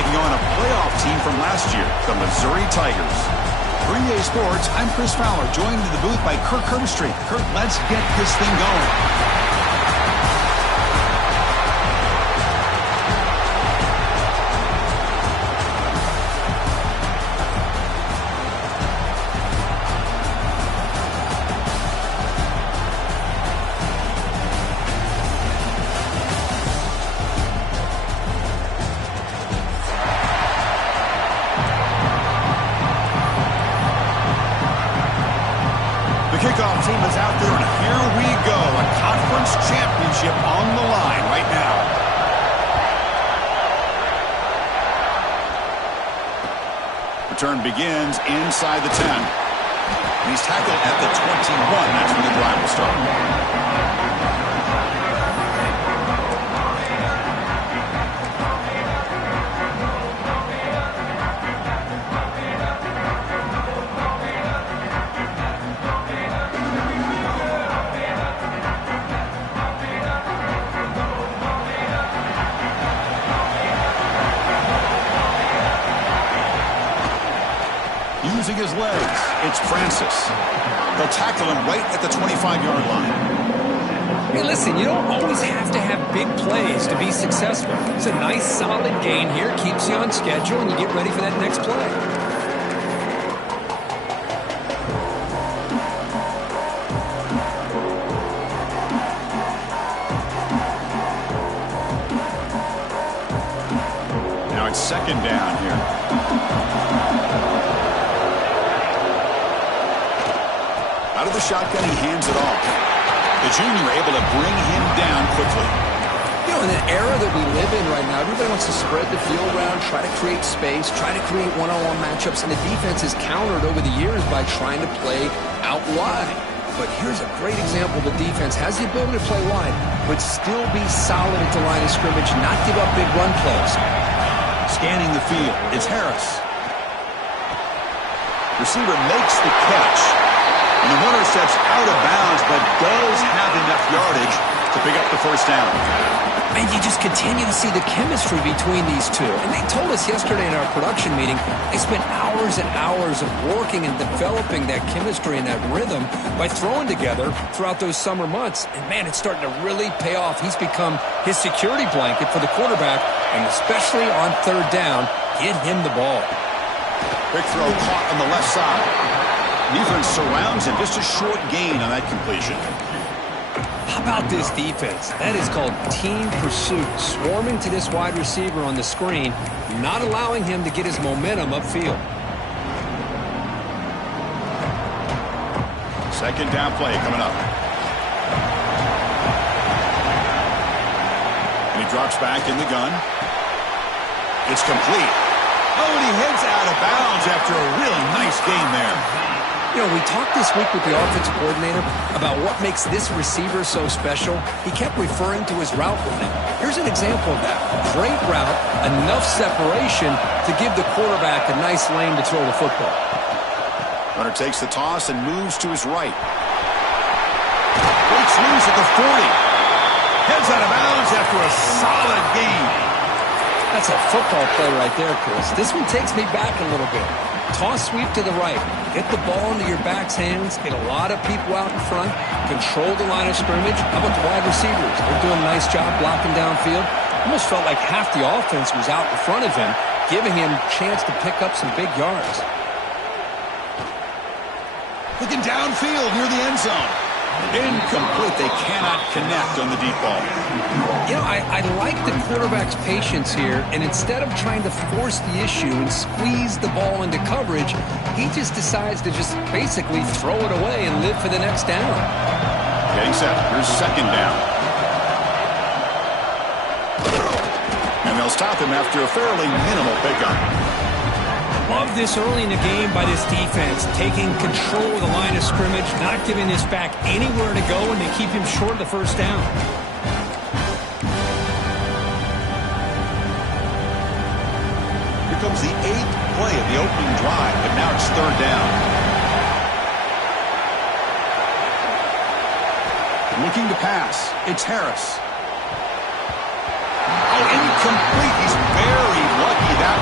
taking on a playoff team from last year, the Missouri Tigers. For EA Sports, I'm Chris Fowler, joined in the booth by Kirk Herbstreit. Kirk, let's get this thing going. Kickoff team is out there, and here we go. A conference championship on the line right now. Return begins inside the 10. And he's tackled at the 21. That's when the drive will start. Using his legs, it's Francis. They'll tackle him right at the 25-yard line. Hey, listen, you don't always have to have big plays to be successful. It's a nice, solid gain here. Keeps you on schedule, and you get ready for that next play. Now it's second down here. Out of the shotgun, he hands it off. The junior able to bring him down quickly. You know, in an era that we live in right now, everybody wants to spread the field around, try to create space, try to create one-on-one matchups, and the defense has countered over the years by trying to play out wide. But here's a great example. The defense has the ability to play wide, but still be solid at the line of scrimmage, not give up big run plays. Scanning the field, it's Harris. Receiver makes the catch. And the runner steps out of bounds, but does have enough yardage to pick up the first down. And you just continue to see the chemistry between these two. And they told us yesterday in our production meeting, they spent hours and hours of working and developing that chemistry and that rhythm by throwing together throughout those summer months. And, man, it's starting to really pay off. He's become his security blanket for the quarterback, and especially on third down, get him the ball. Quick throw caught on the left side. Defense surrounds him. Just a short gain on that completion. How about this defense? That is called team pursuit. Swarming to this wide receiver on the screen, not allowing him to get his momentum upfield. Second down play coming up. And he drops back in the gun. It's complete. Oh, and he heads out of bounds after a really nice gain there. You know, we talked this week with the offensive coordinator about what makes this receiver so special. He kept referring to his route running. Here's an example of that. Great route, enough separation to give the quarterback a nice lane to throw the football. Runner takes the toss and moves to his right. Breaks loose at the 40. Heads out of bounds after a solid gain. That's a football play right there, Chris. This one takes me back a little bit. Toss sweep to the right. Get the ball into your back's hands. Get a lot of people out in front. Control the line of scrimmage. How about the wide receivers? They're doing a nice job blocking downfield. Almost felt like half the offense was out in front of him, giving him a chance to pick up some big yards. Looking downfield near the end zone. Incomplete. They cannot connect on the deep ball. You know, I like the quarterback's patience here, and instead of trying to force the issue and squeeze the ball into coverage, he just decides to just basically throw it away and live for the next down. Getting set. Here's second down. And they'll stop him after a fairly minimal pickup. Love this early in the game by this defense, taking control of the line of scrimmage, not giving this back anywhere to go, and they keep him short of the first down. Here comes the 8th play of the opening drive, but now it's third down. Looking to pass. It's Harris. Oh, incomplete. He's very lucky that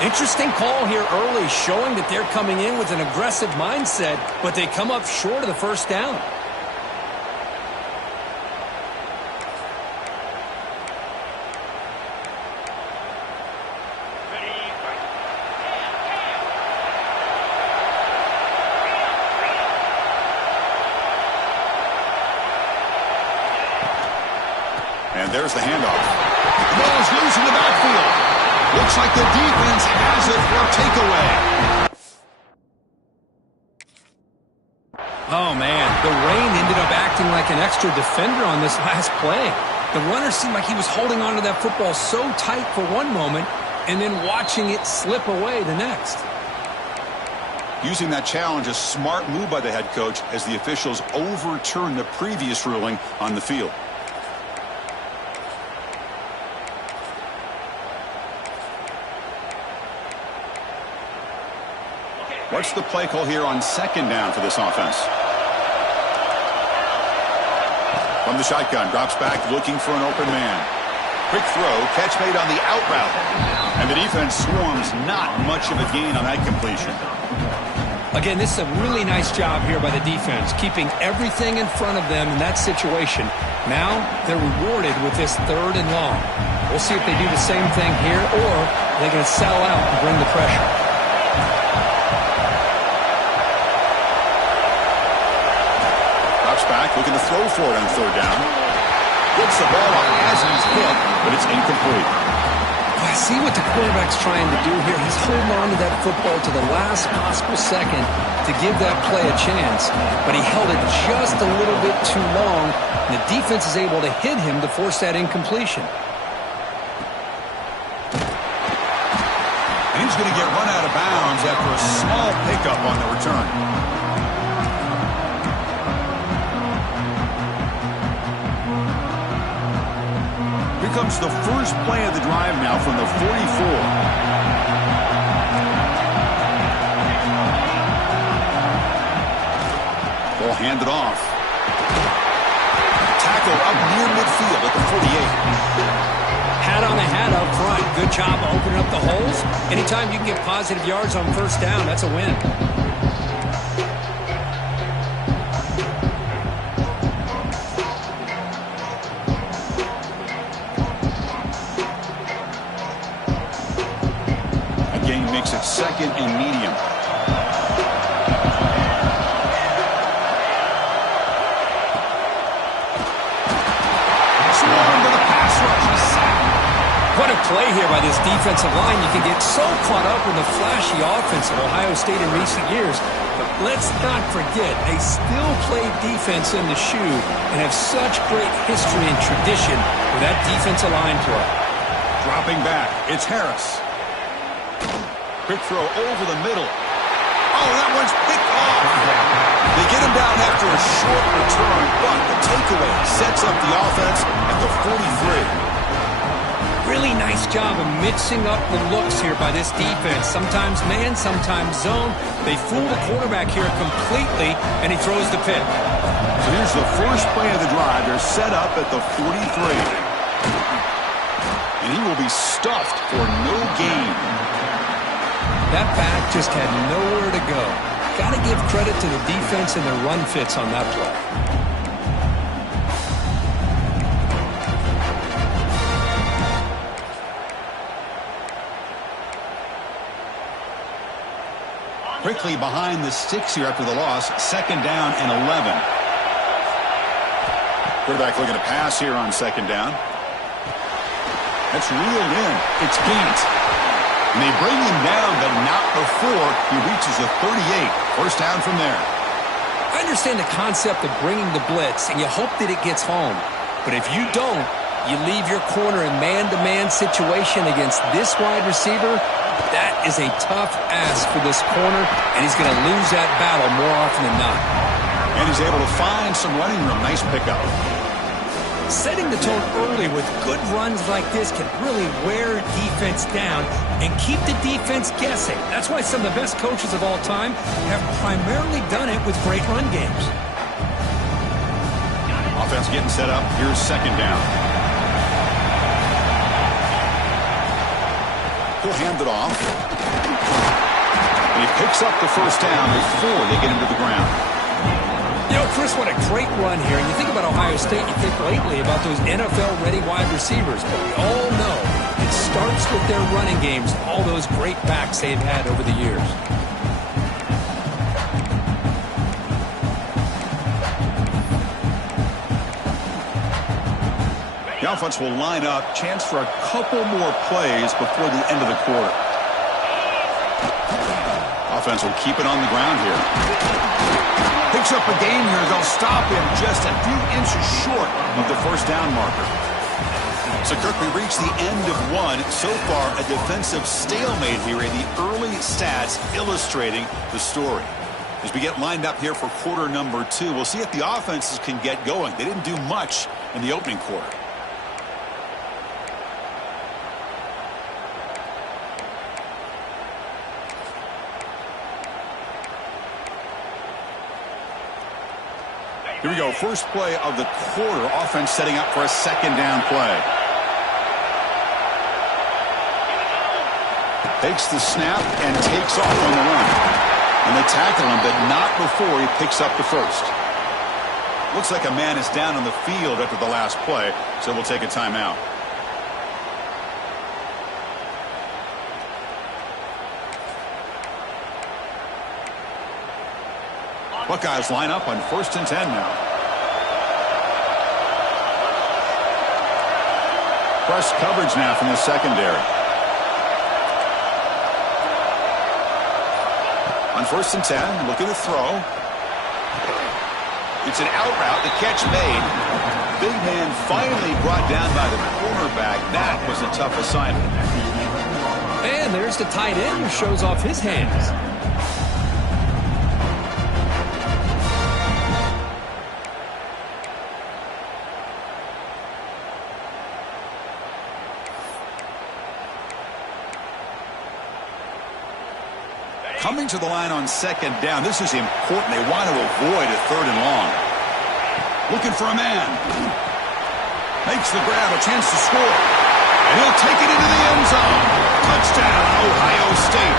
Interesting call here early, showing that they're coming in with an aggressive mindset, but they come up short of the first down. And there's the handoff. The ball is loose in the backfield. Looks like the defense has it for a takeaway. Oh, man, the rain ended up acting like an extra defender on this last play. The runner seemed like he was holding on to that football so tight for one moment and then watching it slip away the next. Using that challenge, a smart move by the head coach as the officials overturned the previous ruling on the field. What's the play call here on second down for this offense? From the shotgun, drops back looking for an open man. Quick throw, catch made on the out route. And the defense swarms, not much of a gain on that completion. Again, this is a really nice job here by the defense, keeping everything in front of them in that situation. Now they're rewarded with this 3rd and long. We'll see if they do the same thing here, or they're going to settle out and bring the pressure. Back, looking to throw for it on 3rd down. Gets the ball up as he's hit, but it's incomplete. I see what the quarterback's trying to do here. He's holding on to that football to the last possible second to give that play a chance, but he held it just a little bit too long, and the defense is able to hit him to force that incompletion. And he's going to get run out of bounds after a small pickup on the return. Here comes the first play of the drive now from the 44. Ball handed off. Tackle up near midfield at the 48. Hat on the hat up front. Good job opening up the holes. Anytime you can get positive yards on first down, that's a win. Makes it 2nd and medium. Swarm to the pass rush. He's sacked. What a play here by this defensive line. You can get so caught up in the flashy offense of Ohio State in recent years. But let's not forget, they still play defense in the shoe and have such great history and tradition with that defensive line play. Dropping back, it's Harris. Quick throw over the middle. Oh, that one's picked off. They get him down after a short return, but the takeaway sets up the offense at the 43. Really nice job of mixing up the looks here by this defense. Sometimes man, sometimes zone. They fool the quarterback here completely, and he throws the pick. So here's the first play of the drive. They're set up at the 43. And he will be stuffed for no gain. That back just had nowhere to go. Got to give credit to the defense and their run fits on that play. Quickly behind the sticks here after the loss. 2nd down and 11. Quarterback looking to pass here on 2nd down. That's reeled in. It's Gant. And they bring him down, but not before he reaches the 38. First down from there. I understand the concept of bringing the blitz, and you hope that it gets home. But if you don't, you leave your corner in man-to-man situation against this wide receiver. That is a tough ask for this corner, and he's going to lose that battle more often than not. And he's able to find some running room. Nice pickup. Setting the tone early with good runs like this can really wear defense down and keep the defense guessing. That's why some of the best coaches of all time have primarily done it with great run games. Offense getting set up. Here's 2nd down. He'll hand it off. And he picks up the first down before they get him to the ground. You know, Chris, what a great run here. And you think about Ohio State, you think lately about those NFL-ready wide receivers. But we all know it starts with their running games, all those great backs they've had over the years. The offense will line up, chance for a couple more plays before the end of the quarter. Offense will keep it on the ground here. Picks up a gain here. They'll stop him just a few inches short of the first down marker. So, Kirk, we reach the end of one. So far, a defensive stalemate here in the early stats illustrating the story. As we get lined up here for quarter number 2, we'll see if the offenses can get going. They didn't do much in the opening quarter. Here we go. First play of the quarter. Offense setting up for a second down play. Takes the snap and takes off on the run. And they tackle him, but not before he picks up the first. Looks like a man is down on the field after the last play, so we'll take a timeout. Buckeyes line up on 1st and 10 now. Press coverage now from the secondary. On 1st and 10, looking to throw. It's an out route, the catch made. Big man finally brought down by the cornerback. That was a tough assignment. And there's the tight end who shows off his hands. Coming to the line on second down. This is important. They want to avoid a 3rd and long. Looking for a man. Makes the grab, a chance to score. And he'll take it into the end zone. Touchdown, Ohio State.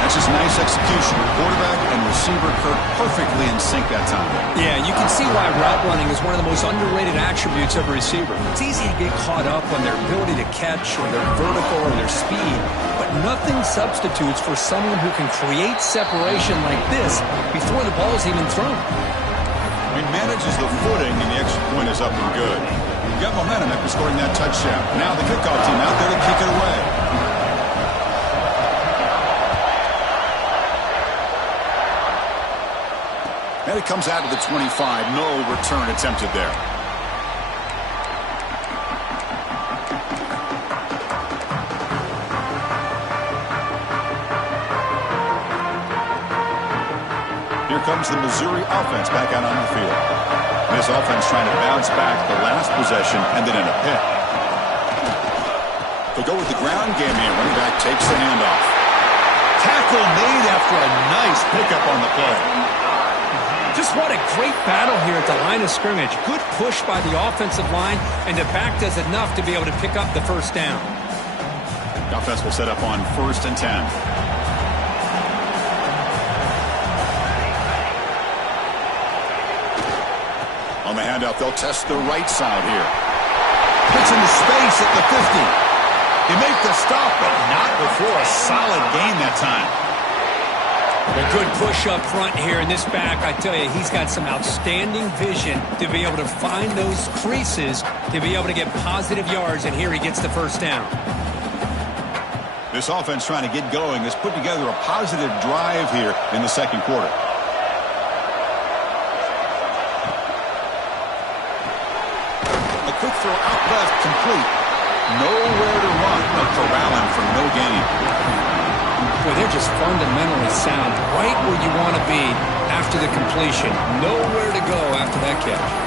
That's just nice execution. Quarterback and receiver Kirk perfectly in sync that time. Yeah, you can see why route running is one of the most underrated attributes of a receiver. It's easy to get caught up on their ability to catch or their vertical or their speed, but nothing substitutes for someone who can create separation like this before the ball is even thrown. He manages the footing, and the extra point is up and good. Got momentum after scoring that touchdown. Now the kickoff team out there to kick it away. And it comes out to the 25. No return attempted there. Here comes the Missouri offense back out on the field. This offense trying to bounce back the last possession and then in a pick. They'll go with the ground game here. Running back takes the handoff. Tackle made after a nice pickup on the play. Just what a great battle here at the line of scrimmage. Good push by the offensive line, and the back does enough to be able to pick up the first down. The offense will set up on 1st and 10. On the handoff, they'll test the right side here. Puts into space at the 50. They make the stop, but not before a solid gain that time. A good push up front here in this back. I tell you, he's got some outstanding vision to be able to find those creases, to be able to get positive yards, and here he gets the first down. This offense trying to get going has put together a positive drive here in the second quarter. A quick throw out left, complete. Nowhere to run, but corralling for no gain. Boy, they're just fundamentally sound, right where you want to be after the completion. Nowhere to go after that catch.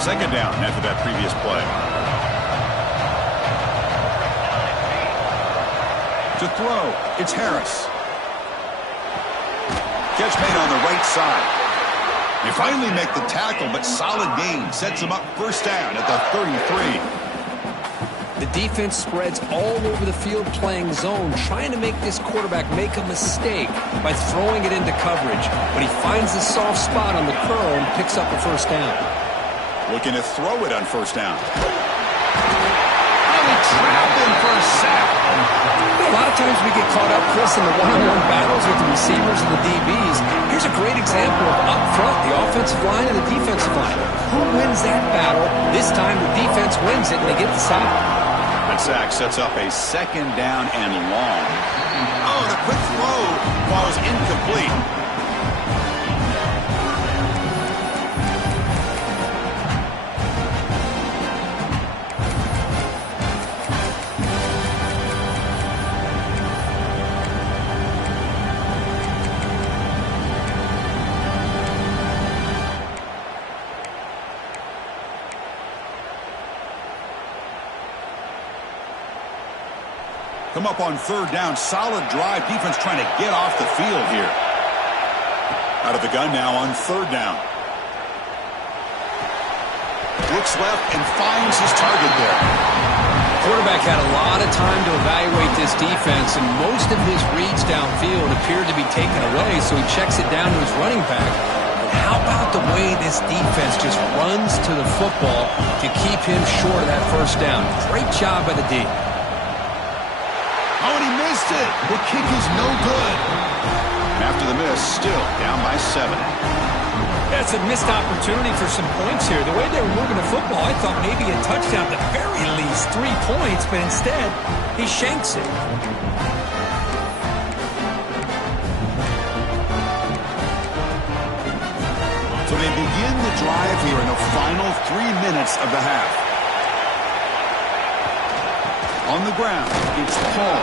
Second down after that previous play. To throw, it's Harris. Catch made on the right side. They finally make the tackle, but solid gain sets them up first down at the 33. The defense spreads all over the field playing zone, trying to make this quarterback make a mistake by throwing it into coverage. But he finds the soft spot on the curl and picks up a first down. Looking to throw it on first down. Really trapped him for a sack. A lot of times we get caught up, Chris, in the one-on-one battles with the receivers and the DBs. Here's a great example of up front, the offensive line and the defensive line. Who wins that battle? This time the defense wins it and they get the sack. That sack sets up a second down and long. Oh, the quick throw falls incomplete. Come up on third down. Solid drive. Defense trying to get off the field here. Out of the gun now on third down. Looks left and finds his target there. Quarterback had a lot of time to evaluate this defense, and most of his reads downfield appeared to be taken away, so he checks it down to his running back. But how about the way this defense just runs to the football to keep him short of that first down? Great job by the D. Oh, and he missed it. The kick is no good. After the miss, still down by 7. That's a missed opportunity for some points here. The way they were moving the football, I thought maybe a touchdown, at the very least 3 points, but instead, he shanks it. So they begin the drive here in the final 3 minutes of the half. On the ground, it's Paul.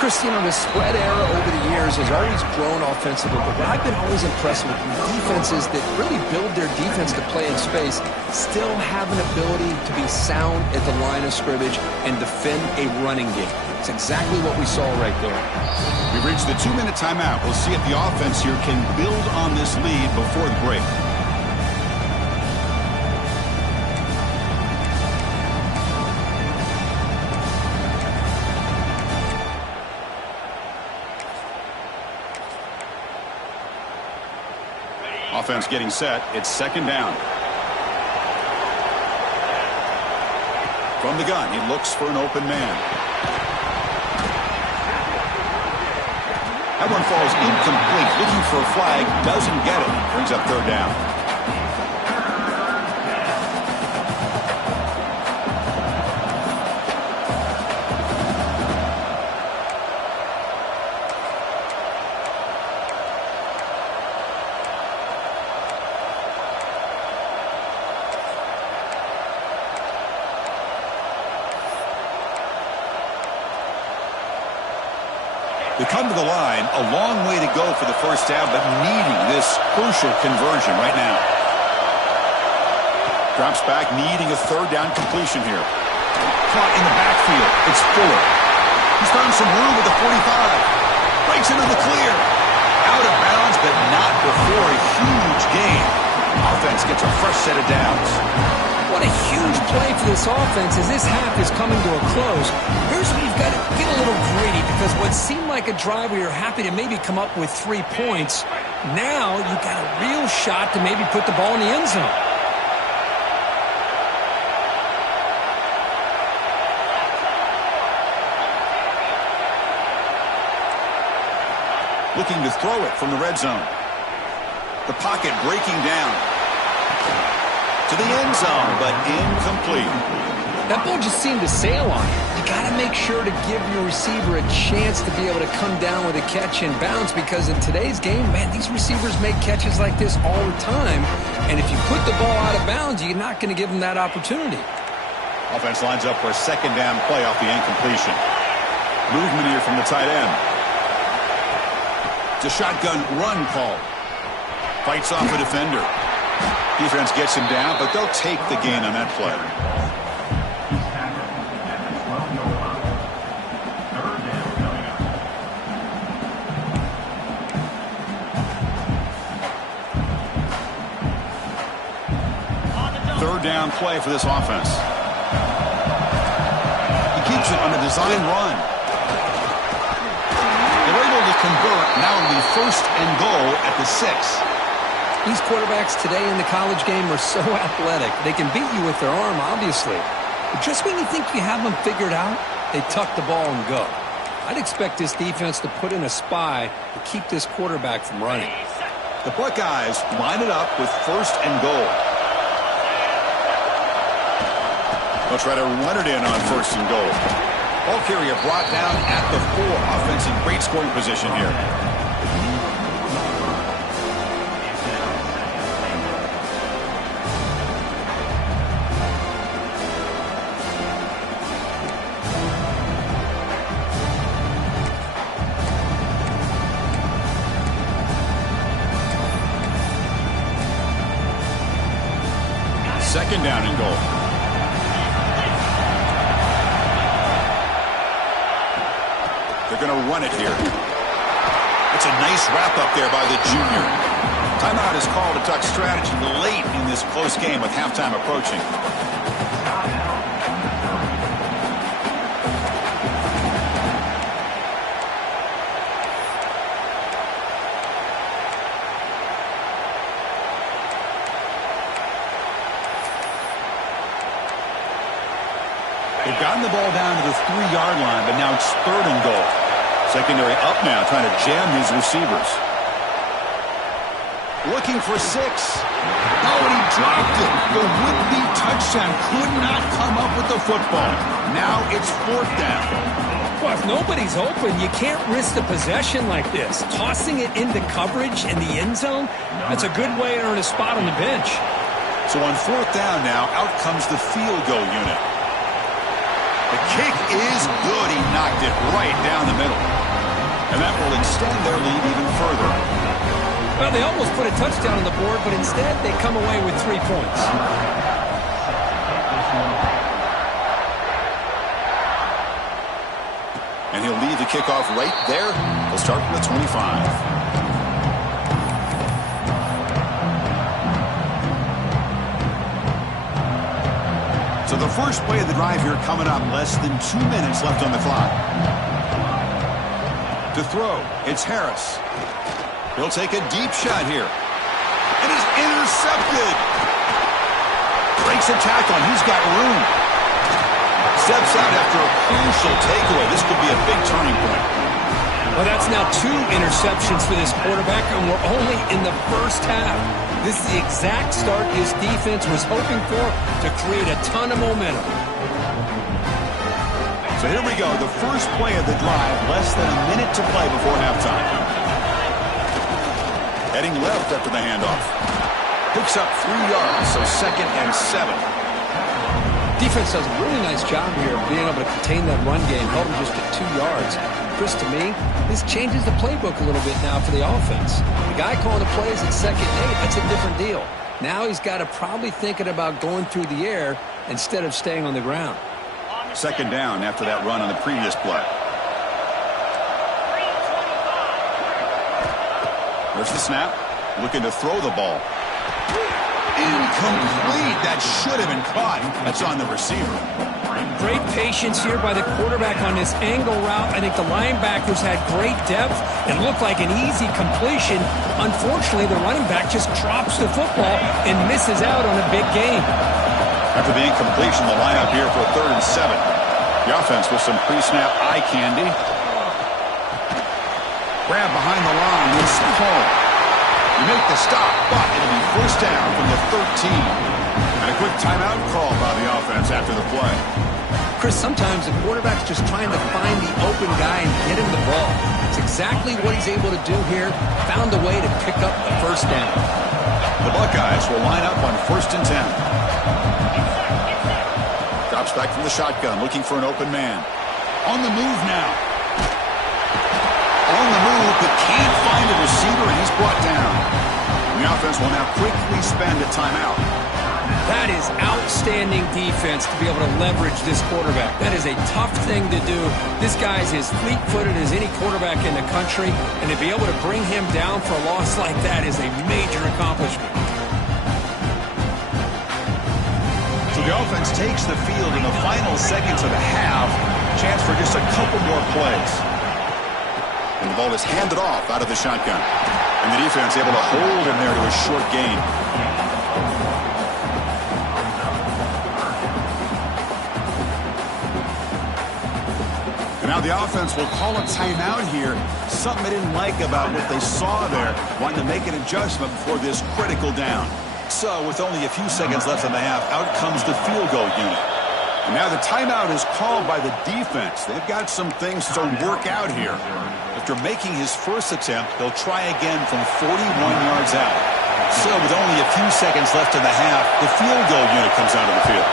Christian, the spread era over the years has always grown offensively, but what I've been always impressed with defenses that really build their defense to play in space still have an ability to be sound at the line of scrimmage and defend a running game. It's exactly what we saw right there. We've reached the 2-minute timeout. We'll see if the offense here can build on this lead before the break. Offense getting set. It's second down. From the gun, he looks for an open man. That one falls incomplete. Looking for a flag. Doesn't get it. Brings up third down. They come to the line, a long way to go for the first down, but needing this crucial conversion right now. Drops back, needing a third down completion here. Caught in the backfield. It's Fuller. He's found some room with the 45. Breaks into the clear. Out of bounds, but not before a huge gain. Offense gets a fresh set of downs. What a huge play for this offense as this half is coming to a close. Here's where you've got to get a little greedy, because what seemed like a drive where you're happy to maybe come up with 3 points, now you've got a real shot to maybe put the ball in the end zone. Looking to throw it from the red zone. The pocket breaking down. To the end zone, but incomplete. That ball just seemed to sail on you. You got to make sure to give your receiver a chance to be able to come down with a catch and bounce, because in today's game, man, these receivers make catches like this all the time. And if you put the ball out of bounds, you're not going to give them that opportunity. Offense lines up for a second down play off the incompletion. Movement here from the tight end. It's a shotgun run call. Fights off a defender. Defense gets him down, but they'll take the gain on that play. down play for this offense. He keeps it on a design run. They're able to convert. Now it'll be 1st and goal at the 6. These quarterbacks today in the college game are so athletic. They can beat you with their arm, obviously. But just when you think you have them figured out, they tuck the ball and go. I'd expect this defense to put in a spy to keep this quarterback from running. The Buckeyes line it up with 1st and goal. They'll try to run it in on 1st and goal. Ball carrier brought down at the 4. Offense in great scoring position here. Second down and goal. They're going to run it here. It's a nice wrap up there by the junior. Timeout is called to tuck strategy late in this close game with halftime approaching. They've gotten the ball down to the 3-yard line, but now it's 3rd and goal. Secondary up now, trying to jam his receivers. Looking for 6. Oh, and he dropped it. The would-be touchdown could not come up with the football. Now it's 4th down. Well, if nobody's open, you can't risk the possession like this. Tossing it into coverage in the end zone, that's a good way to earn a spot on the bench. So on 4th down now, out comes the field goal unit. The kick is good. He knocked it right down the middle. And that will extend their lead even further. Well, they almost put a touchdown on the board, but instead they come away with 3 points. And he'll leave the kickoff right there. He'll start from the 25. So the first play of the drive here coming up. Less than 2 minutes left on the clock. To throw, it's Harris. He'll take a deep shot here. And it's intercepted. Breaks a tackle, and he's got room. Steps out after a crucial takeaway. This could be a big turning point. Well, that's now 2 interceptions for this quarterback, and we're only in the first half. This is the exact start his defense was hoping for to create a ton of momentum. So here we go, the first play of the drive, less than a minute to play before halftime. Heading left after the handoff. Picks up 3 yards, so 2nd and 7. Defense does a really nice job here of being able to contain that run game, held him just at 2 yards. Chris, to me, this changes the playbook a little bit now for the offense. The guy calling the plays at 2nd and 8, that's a different deal. Now he's got to probably thinking about going through the air instead of staying on the ground. 2nd down after that run on the previous play. There's the snap. Looking to throw the ball. Incomplete. That should have been caught. That's on the receiver. Great patience here by the quarterback on this angle route. I think the linebackers had great depth. It looked like an easy completion. Unfortunately, the running back just drops the football and misses out on a big gain. After the incompletion, the lineup here for 3rd and 7. The offense with some pre-snap eye candy. Grab behind the line. It's called. You make the stop, but it'll be 1st down from the 13. And a quick timeout call by the offense after the play. Chris, sometimes the quarterback's just trying to find the open guy and get him the ball. It's exactly what he's able to do here. Found a way to pick up the 1st down. The Buckeyes will line up on 1st and 10. Drops back from the shotgun, looking for an open man. On the move now. On the move, but can't find a receiver, and he's brought down. And the offense will now quickly spend a timeout. That is outstanding defense to be able to leverage this quarterback. That is a tough thing to do. This guy's as fleet-footed as any quarterback in the country, and to be able to bring him down for a loss like that is a major accomplishment. The offense takes the field in the final seconds of the half. Chance for just a couple more plays. And the ball is handed off out of the shotgun. And the defense able to hold him there to a short gain. And now the offense will call a timeout here. Something they didn't like about what they saw there. Wanting to make an adjustment before this critical down. So with only a few seconds left in the half, out comes the field goal unit. And now the timeout is called by the defense. They've got some things to work out here. After making his first attempt, he'll try again from 41 yards out. So with only a few seconds left in the half, the field goal unit comes onto the field.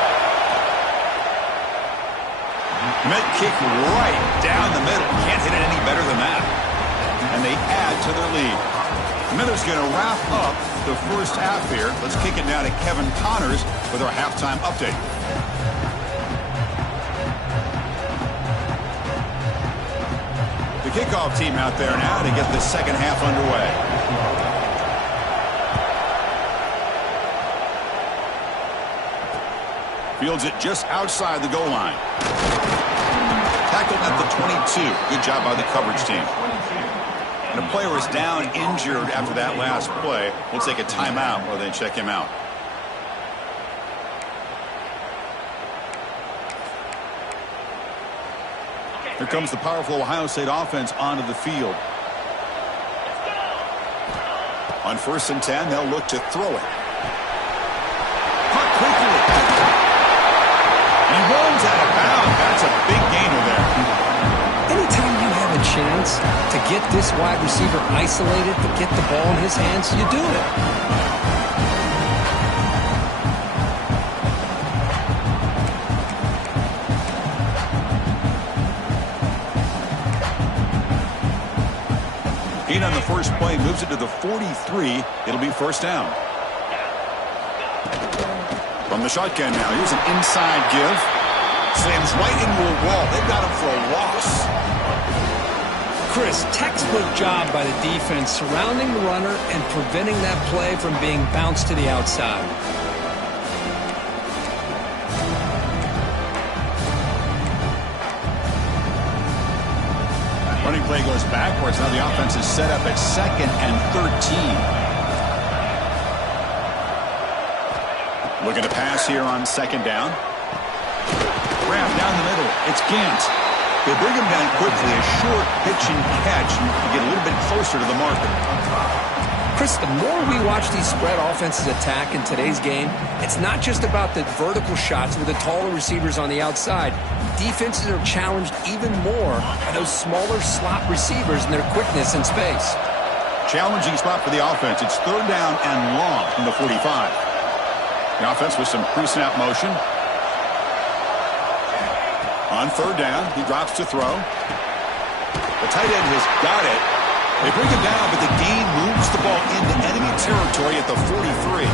Met kick right down the middle. Can't hit it any better than that. And they add to their lead. Miller's going to wrap up the first half here. Let's kick it now to Kevin Connors with our halftime update. The kickoff team out there now to get the second half underway. Fields it just outside the goal line. Tackled at the 22. Good job by the coverage team. And a player is down injured after that last play. We'll take a timeout while they check him out. Here comes the powerful Ohio State offense onto the field. On 1st and 10, they'll look to throw it. Caught quickly. He rolls out of bounds. That's a big gainer there. Anytime you have a chance to get this wide receiver isolated, to get the ball in his hands, you do it. Gain on the first play moves it to the 43. It'll be first down. From the shotgun now, here's an inside give. Slams right into a wall. They've got him for a loss. Chris, textbook job by the defense surrounding the runner and preventing that play from being bounced to the outside. Running play goes backwards. Now the offense is set up at 2nd and 13. Looking to pass here on 2nd down. Grab down the middle. It's Gant. They bring him down quickly. A short pitch and catch. And you get a little bit closer to the marker. Chris, the more we watch these spread offenses attack in today's game, it's not just about the vertical shots with the taller receivers on the outside. Defenses are challenged even more by those smaller slot receivers and their quickness in space. Challenging spot for the offense. It's 3rd down and long from the 45. The offense with some pre-snap motion. On 3rd down, he drops to throw. The tight end has got it. They bring him down, but the gain moves the ball into enemy territory at the 43.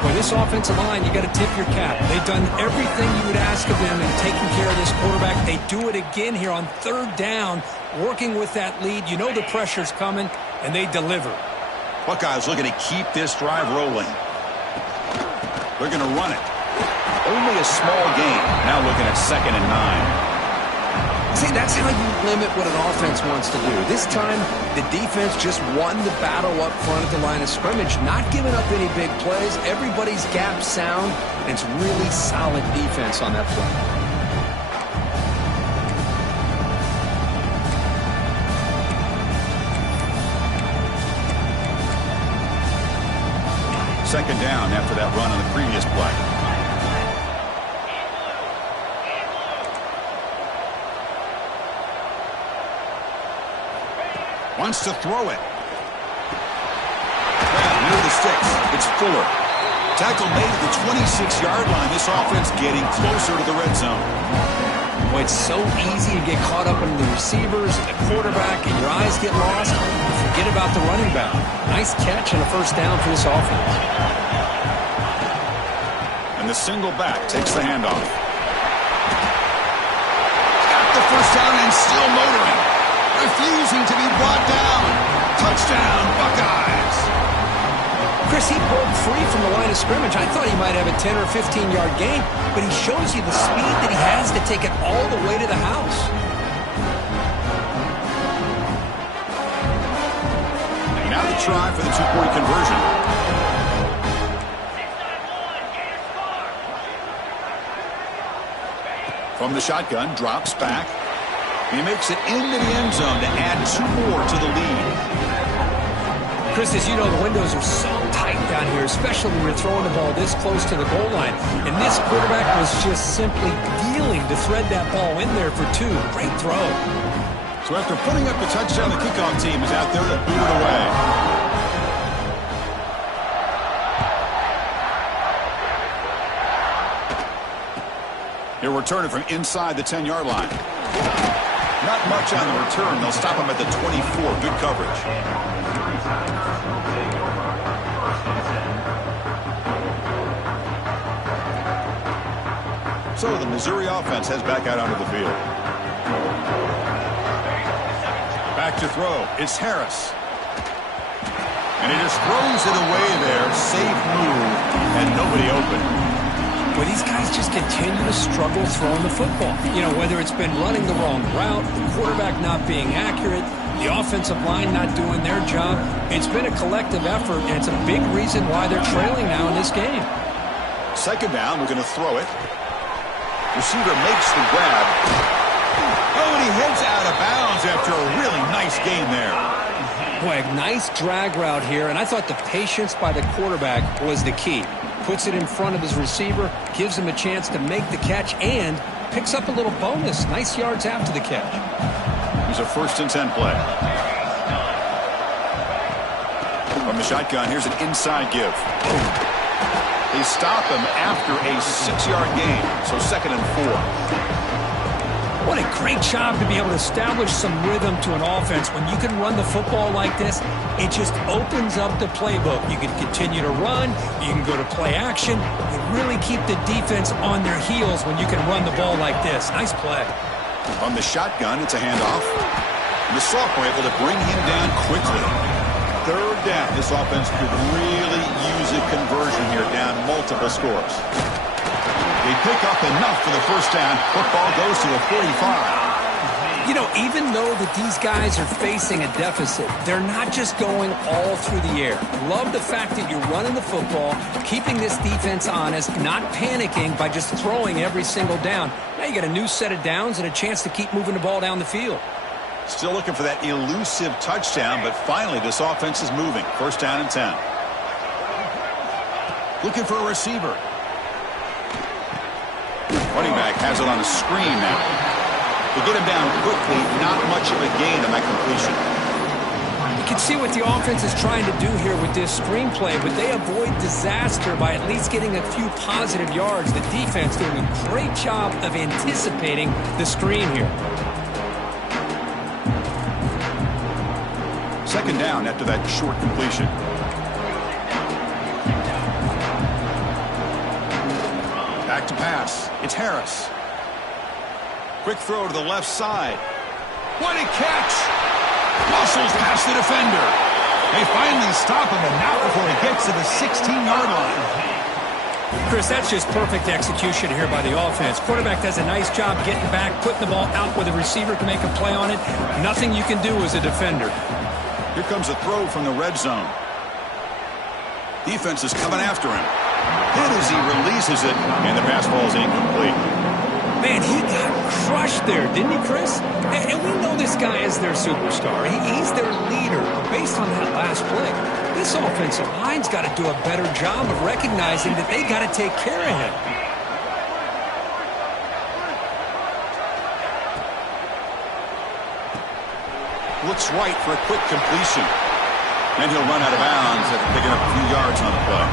Boy, this offensive line, you got to tip your cap. They've done everything you would ask of them in taking care of this quarterback. They do it again here on 3rd down, working with that lead. You know the pressure's coming, and they deliver. Buckeyes looking to keep this drive rolling. They're going to run it. Only a small gain. Now looking at 2nd and 9. See, that's how you limit what an offense wants to do. This time, the defense just won the battle up front at the line of scrimmage, not giving up any big plays. Everybody's gap sound, and it's really solid defense on that play. Second down after that run on the previous play. Wants to throw it. Well, near the sticks. It's Fuller. Tackle made at the 26-yard line. This offense getting closer to the red zone. Well, it's so easy to get caught up in the receivers and the quarterback, and your eyes get lost. Forget about the running back. Nice catch and a first down for this offense. And the single back takes the handoff. Got the first down and still motoring. Refusing to be brought down. Touchdown, Buckeyes. Chris, he broke free from the line of scrimmage. I thought he might have a 10 or 15-yard gain, but he shows you the speed that he has to take it all the way to the house. And now the try for the two-point conversion. From the shotgun, drops back. He makes it into the end zone to add 2 more to the lead. Chris, as you know, the windows are so tight down here, especially when you're throwing the ball this close to the goal line. And this quarterback was just simply dealing to thread that ball in there for 2. Great throw. So after putting up the touchdown, the kickoff team is out there to boot it away. He'll return it from inside the 10-yard line. Not much on the return. They'll stop him at the 24. Good coverage. So the Missouri offense heads back out onto the field. Back to throw. It's Harris. And he just throws it away there. Safe move and nobody open. Well, these guys just continue to struggle throwing the football. You know, whether it's been running the wrong route, the quarterback not being accurate, the offensive line not doing their job. It's been a collective effort, and it's a big reason why they're trailing now in this game. Second down, we're going to throw it. Receiver makes the grab. Oh, and he heads out of bounds after a really nice gain there. Boy, a nice drag route here, and I thought the patience by the quarterback was the key. Puts it in front of his receiver, gives him a chance to make the catch, and picks up a little bonus. Nice yards after the catch. Here's a 1st and 10 play. From the shotgun, here's an inside give. They stop him after a 6-yard gain, so 2nd and 4. What a great job to be able to establish some rhythm to an offense. When you can run the football like this, it just opens up the playbook. You can continue to run. You can go to play action. You really keep the defense on their heels when you can run the ball like this. Nice play. On the shotgun, it's a handoff. The sophomore able to bring him down quickly. 3rd down. This offense could really use a conversion here, down multiple scores. They pick up enough for the 1st down. Football goes to a 45. You know, even though that these guys are facing a deficit, they're not just going all through the air. Love the fact that you're running the football, keeping this defense honest, not panicking by just throwing every single down. Now you got a new set of downs and a chance to keep moving the ball down the field. Still looking for that elusive touchdown, but finally this offense is moving. 1st down and 10. Looking for a receiver. Running back has it on a screen now. To get him down quickly, not much of a gain on that completion. You can see what the offense is trying to do here with this screenplay, but they avoid disaster by at least getting a few positive yards. The defense doing a great job of anticipating the screen here. 2nd down after that short completion. Back to pass. It's Harris. Quick throw to the left side. What a catch! Muscles past the defender. They finally stop him, and not before he gets to the 16-yard line. Chris, that's just perfect execution here by the offense. Quarterback does a nice job getting back, putting the ball out where the receiver can make a play on it. Nothing you can do as a defender. Here comes a throw from the red zone. Defense is coming after him. Hit as he releases it, and the pass ball is incomplete. Man, he got crushed there, didn't he, Chris? And we know this guy is their superstar. He's their leader. Based on that last play, this offensive line's got to do a better job of recognizing that they got to take care of him. Looks right for a quick completion. Then he'll run out of bounds after picking up a few yards on the play.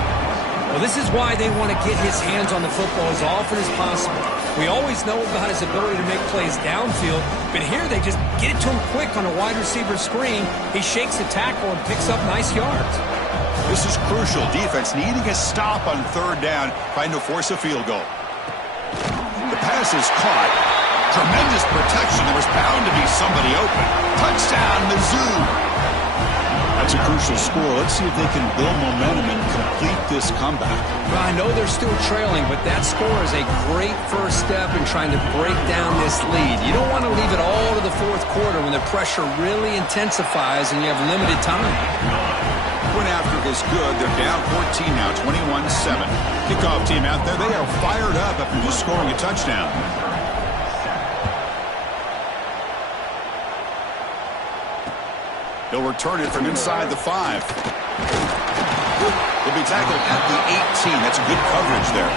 Well, this is why they want to get his hands on the football as often as possible. We always know about his ability to make plays downfield, but here they just get it to him quick on a wide receiver screen. He shakes the tackle and picks up nice yards. This is crucial. Defense needing a stop on 3rd down, trying to force a field goal. The pass is caught. Tremendous protection. There was bound to be somebody open. Touchdown, Mizzou. A That's a crucial score. Let's see if they can build momentum and complete this comeback. Well, I know they're still trailing, but that score is a great first step in trying to break down this lead. You don't want to leave it all to the fourth quarter when the pressure really intensifies and you have limited time. Point after is good. They're down 14 now, 21-7. Kickoff team out there. They are fired up after just scoring a touchdown. He'll return it from inside the 5. He'll be tackled at the 18. That's good coverage there.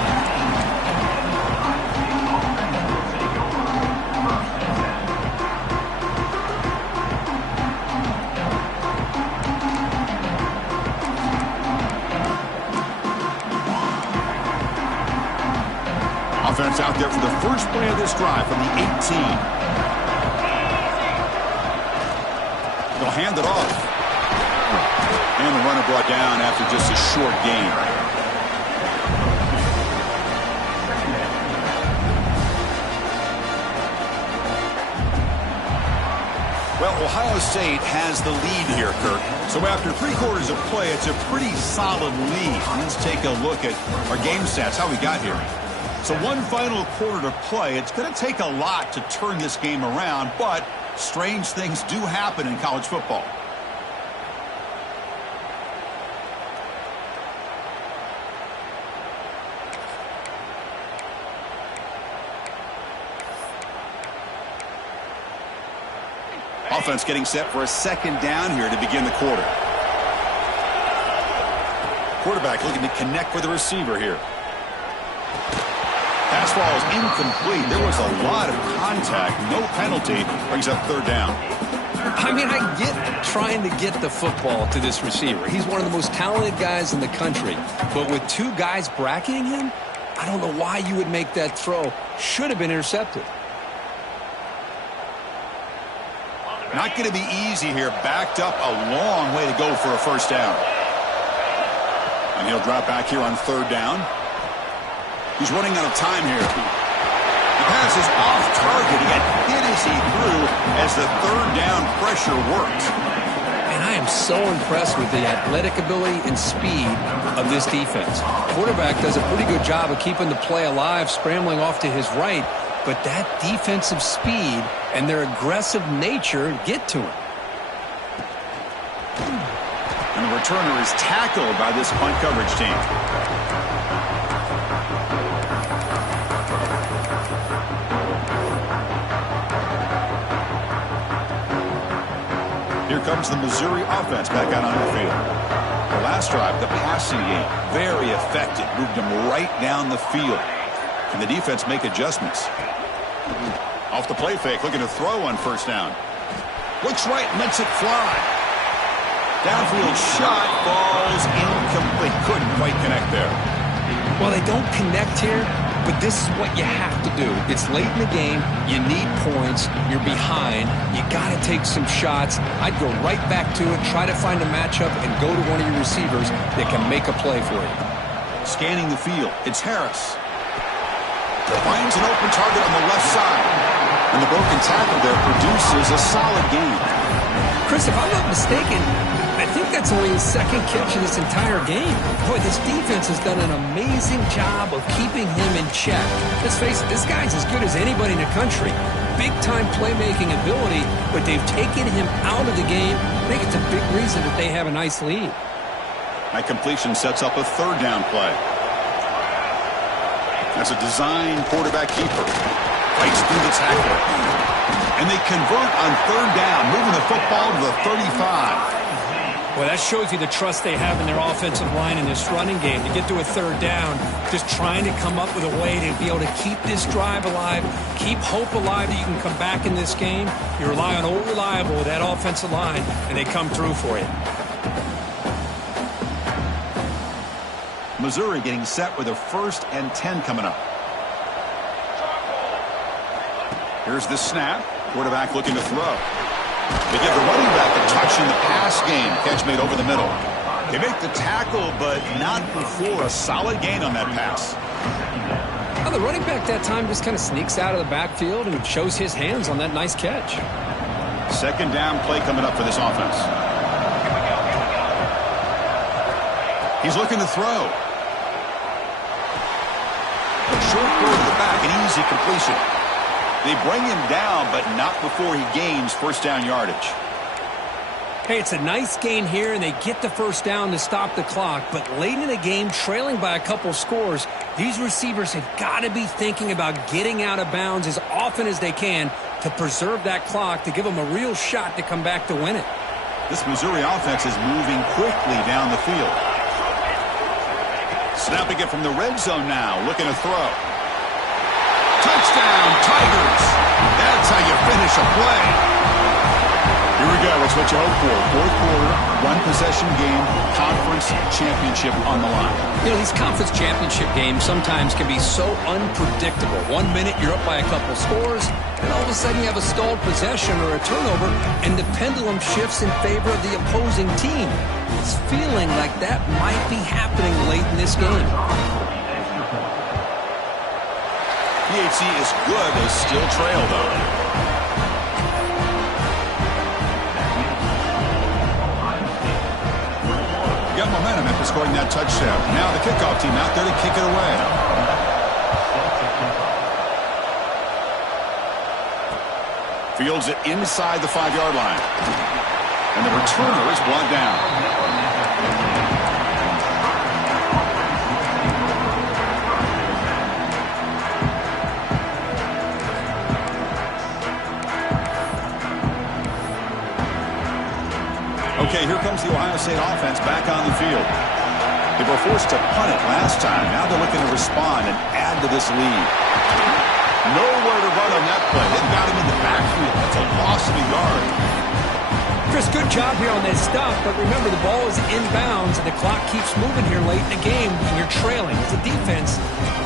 Offense out there for the first play of this drive from the 18. They'll hand it off. And the runner brought down after just a short gain. Well, Ohio State has the lead here, Kirk. So after 3 quarters of play, it's a pretty solid lead. Let's take a look at our game stats, how we got here. So one final quarter to play. It's going to take a lot to turn this game around, but strange things do happen in college football. Offense getting set for a second down here to begin the quarter. Quarterback looking to connect with the receiver here. Pass ball is incomplete. There was a lot of contact. No penalty. Brings up third down. I mean, I get trying to get the football to this receiver. He's one of the most talented guys in the country. But with 2 guys bracketing him, I don't know why you would make that throw. Should have been intercepted. Not going to be easy here. Backed up a long way to go for a first down. And he'll drop back here on third down. He's running out of time here. The pass is off target. He got hit as he threw as the third down pressure worked. And I am so impressed with the athletic ability and speed of this defense. Quarterback does a pretty good job of keeping the play alive, scrambling off to his right. But that defensive speed and their aggressive nature get to him. And the returner is tackled by this punt coverage team. Here comes the Missouri offense back out on the field. The last drive, the passing game, very effective. Moved them right down the field. Can the defense make adjustments? Off the play fake, looking to throw on first down. Looks right, lets it fly. Downfield shot, falls incomplete. Couldn't quite connect there. Well, they don't connect here, but this is what you have to do. It's late in the game. You need points. You're behind. You got to take some shots. I'd go right back to it, try to find a matchup, and go to one of your receivers that can make a play for you. Scanning the field, it's Harris. Finds an open target on the left side. And the broken tackle there produces a solid gain. Chris, if I'm not mistaken, I think that's only his second catch of this entire game. Boy, this defense has done an amazing job of keeping him in check. Let's face it, this guy's as good as anybody in the country. Big-time playmaking ability, but they've taken him out of the game. I think it's a big reason that they have a nice lead. That completion sets up a third down play. That's a design quarterback keeper. Fights through the tackle. And they convert on third down, moving the football to the 35. Well, that shows you the trust they have in their offensive line in this running game. To get to a third down, just trying to come up with a way to be able to keep this drive alive, keep hope alive that you can come back in this game. You rely on Old Reliable with that offensive line, and they come through for you. Missouri getting set with a 1st and 10 coming up. Here's the snap. Quarterback looking to throw. They give the running back a touch in the pass game. Catch made over the middle. They make the tackle, but not before a solid gain on that pass. Well, the running back that time just kind of sneaks out of the backfield and shows his hands on that nice catch. Second down play coming up for this offense. He's looking to throw. A short throw to the back, an easy completion. They bring him down, but not before he gains first down yardage. Hey, it's a nice gain here, and they get the first down to stop the clock. But late in the game, trailing by a couple scores, these receivers have got to be thinking about getting out of bounds as often as they can to preserve that clock, to give them a real shot to come back to win it. This Missouri offense is moving quickly down the field. Snapping it from the red zone now, looking to throw. Touchdown, Tigers! That's how you finish a play. Here we go. It's what you hope for. Fourth quarter, one-possession game, conference championship on the line. You know, these conference championship games sometimes can be so unpredictable. 1 minute you're up by a couple scores, and all of a sudden you have a stalled possession or a turnover, and the pendulum shifts in favor of the opposing team. It's feeling like that might be happening late in this game. PHC is good. They still trail, though. Got momentum after scoring that touchdown. Now the kickoff team out there to kick it away. Fields it inside the 5-yard line. And the returner is brought down. Okay, here comes the Ohio State offense back on the field. They were forced to punt it last time. Now they're looking to respond and add to this lead. Nowhere to run on that play. They've got him in the backfield. That's a loss of a yard. Chris, good job here on that stop, but remember the ball is inbounds and the clock keeps moving here late in the game and you're trailing. As a defense,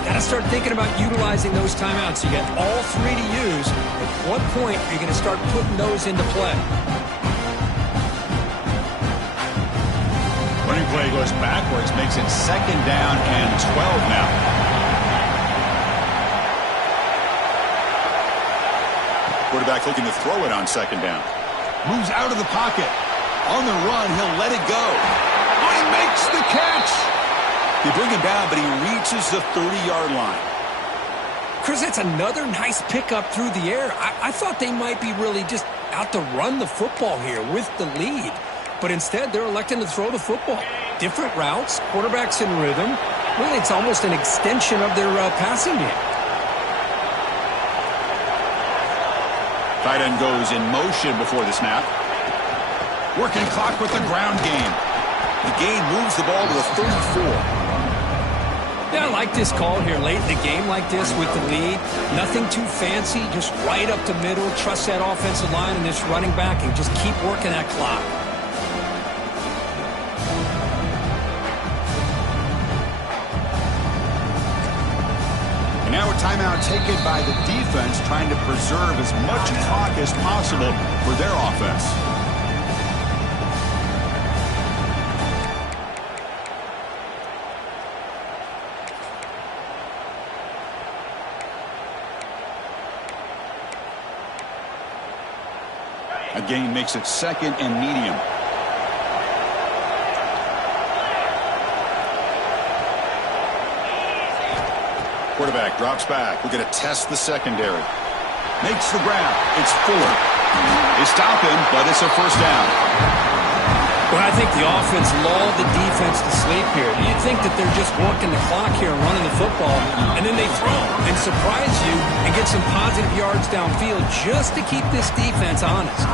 you got to start thinking about utilizing those timeouts. You got all three to use. At what point are you going to start putting those into play? Running play goes backwards, makes it 2nd down and 12 now. Quarterback looking to throw it on 2nd down. Moves out of the pocket. On the run, he'll let it go. Oh, he makes the catch. They bring him down, but he reaches the 30-yard line. Chris, that's another nice pickup through the air. I thought they might be really just out to run the football here with the lead. But instead, they're electing to throw the football. Different routes, quarterbacks in rhythm. Really, it's almost an extension of their passing game. Tight end goes in motion before the snap. Working clock with the ground game. The gain moves the ball to the 34. Yeah, I like this call here late in the game like this with the lead. Nothing too fancy, just right up the middle. Trust that offensive line and this running back and just keep working that clock. Now a timeout taken by the defense, trying to preserve as much clock as possible for their offense. A gain makes it 2nd and medium. Quarterback drops back. We're going to test the secondary. Makes the grab. It's Fuller. They stop him, but it's a first down. Well, I think the offense lulled the defense to sleep here. You'd think that they're just working the clock here and running the football, and then they throw and surprise you and get some positive yards downfield just to keep this defense honest.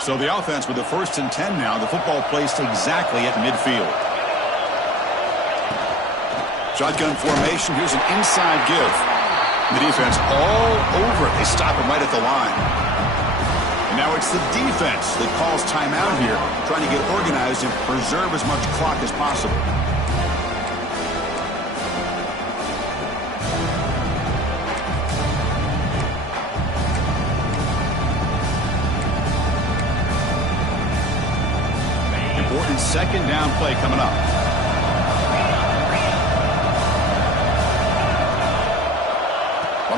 So the offense with the 1st and 10 now. The football placed exactly at midfield. Shotgun formation. Here's an inside give. The defense all over it. They stop him right at the line. And now it's the defense that calls timeout here, trying to get organized and preserve as much clock as possible. Important 2nd down play coming up.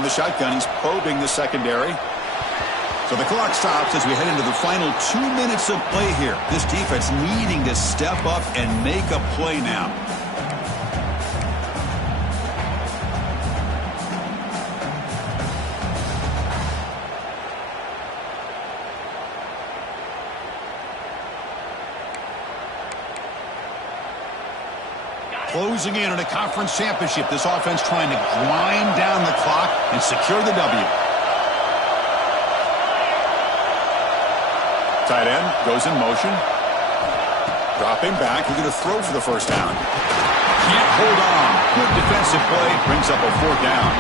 From the shotgun, he's probing the secondary. So the clock stops as we head into the final 2 minutes of play here. This defense needing to step up and make a play now. Closing in on a conference championship, this offense trying to grind down the clock and secure the W. Tight end goes in motion. Dropping back, we're going to throw for the first down. Can't hold on. Good defensive play, brings up a 4th down.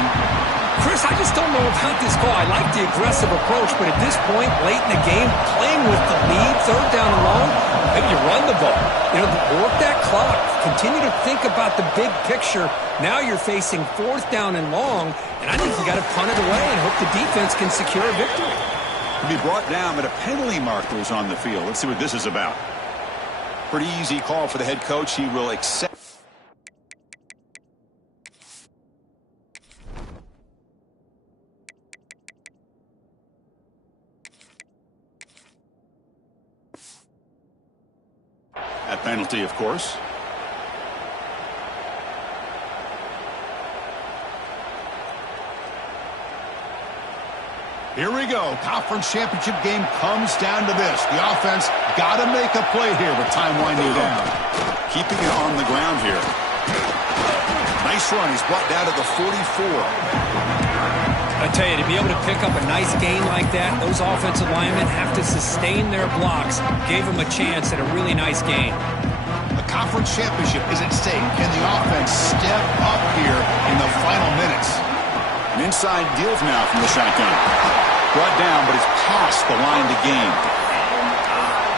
Chris, I just don't know about this call. I like the aggressive approach, but at this point, late in the game, playing with the lead, 3rd down and long, maybe you run the ball. Work that clock. Continue to think about the big picture. Now you're facing 4th down and long, and I think you got to punt it away and hope the defense can secure a victory. To be brought down, but a penalty marker is on the field. Let's see what this is about. Pretty easy call for the head coach. He will accept. That penalty, of course. Here we go. Conference championship game comes down to this. The offense got to make a play here with time winding down. Keeping it on the ground here. Nice run. He's brought down to the 44. I tell you, to be able to pick up a nice gain like that, those offensive linemen have to sustain their blocks. Gave them a chance at a really nice gain. A conference championship is at stake. Can the offense step up here in the final minutes? An inside deal now from the shotgun. Brought down, but it's past the line to gain.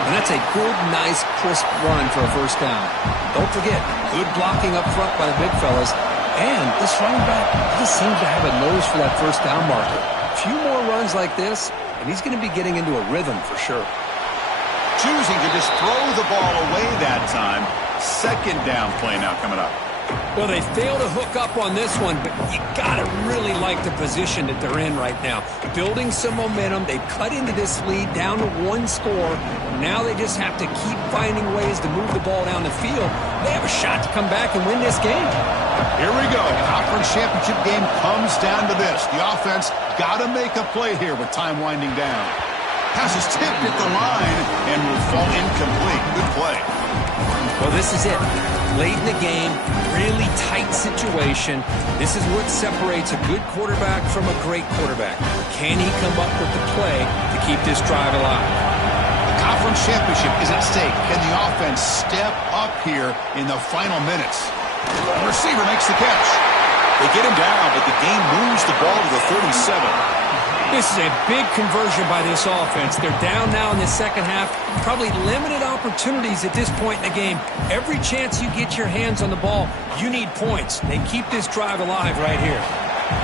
And that's a good, nice, crisp run for a 1st down. Don't forget, good blocking up front by the big fellas. And this running back just seems to have a nose for that 1st down marker. A few more runs like this, and he's going to be getting into a rhythm for sure. Choosing to just throw the ball away that time. 2nd down play now coming up. Well, they fail to hook up on this one, but you got to really like the position that they're in right now. Building some momentum. They've cut into this lead down to 1 score. Now they just have to keep finding ways to move the ball down the field. They have a shot to come back and win this game. Here we go. Conference championship game comes down to this. The offense got to make a play here with time winding down. Pass is tipped at the line and will fall incomplete. Good play. Well, this is it. Late in the game, really tight situation. This is what separates a good quarterback from a great quarterback. Can he come up with the play to keep this drive alive? The conference championship is at stake. Can the offense step up here in the final minutes? The receiver makes the catch. They get him down, but the game moves the ball to the 37. This is a big conversion by this offense. They're down now in the 2nd half. Probably limited opportunities at this point in the game. Every chance you get your hands on the ball, you need points. They keep this drive alive right here.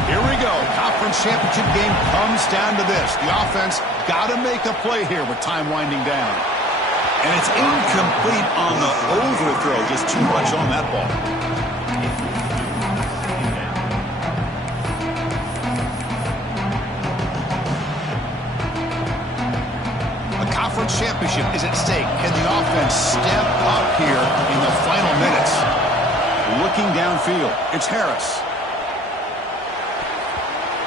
Here we go. Conference championship game comes down to this. The offense got to make a play here with time winding down. And it's incomplete on the overthrow. Just too much on that ball. Conference championship is at stake. Can the offense step up here in the final minutes? Looking downfield, it's Harris.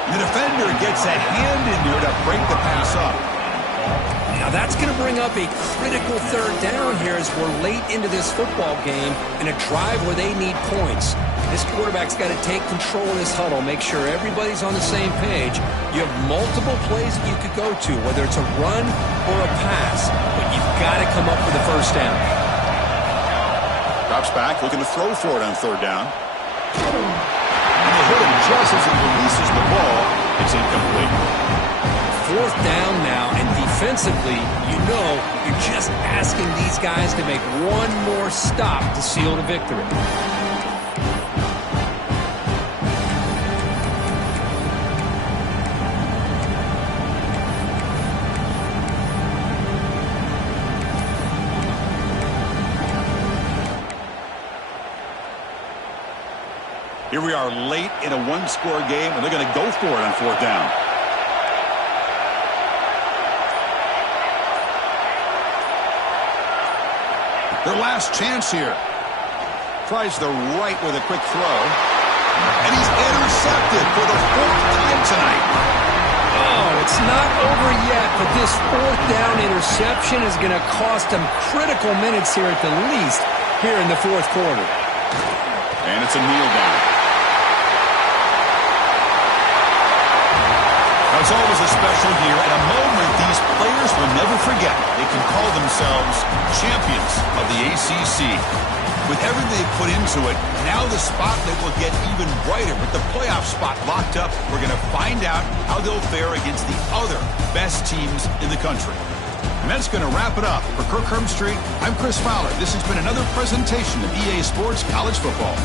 The defender gets a hand in there to break the pass up. Now that's going to bring up a critical 3rd down here as we're late into this football game in a drive where they need points. This quarterback's got to take control of this huddle, make sure everybody's on the same page. You have multiple plays that you could go to, whether it's a run or a pass, but you've got to come up with a 1st down. Drops back, looking to throw for it on 3rd down. And they hit him just as he releases the ball. It's incomplete. 4th down now, and defensively, you're just asking these guys to make one more stop to seal the victory. Here we are late in a one-score game, and they're going to go for it on fourth down. Their last chance here. Tries the right with a quick throw. And he's intercepted for the fourth time tonight. Oh, it's not over yet, but this fourth down interception is going to cost them critical minutes here at the least here in the fourth quarter. And it's a kneel down. Now, it's always a special year and a moment these players will never forget. They can call themselves champions of the ACC. With everything they put into it, now the spotlight will get even brighter. With the playoff spot locked up, we're going to find out how they'll fare against the other best teams in the country. And that's going to wrap it up. For Kirk Street, I'm Chris Fowler. This has been another presentation of EA Sports College Football.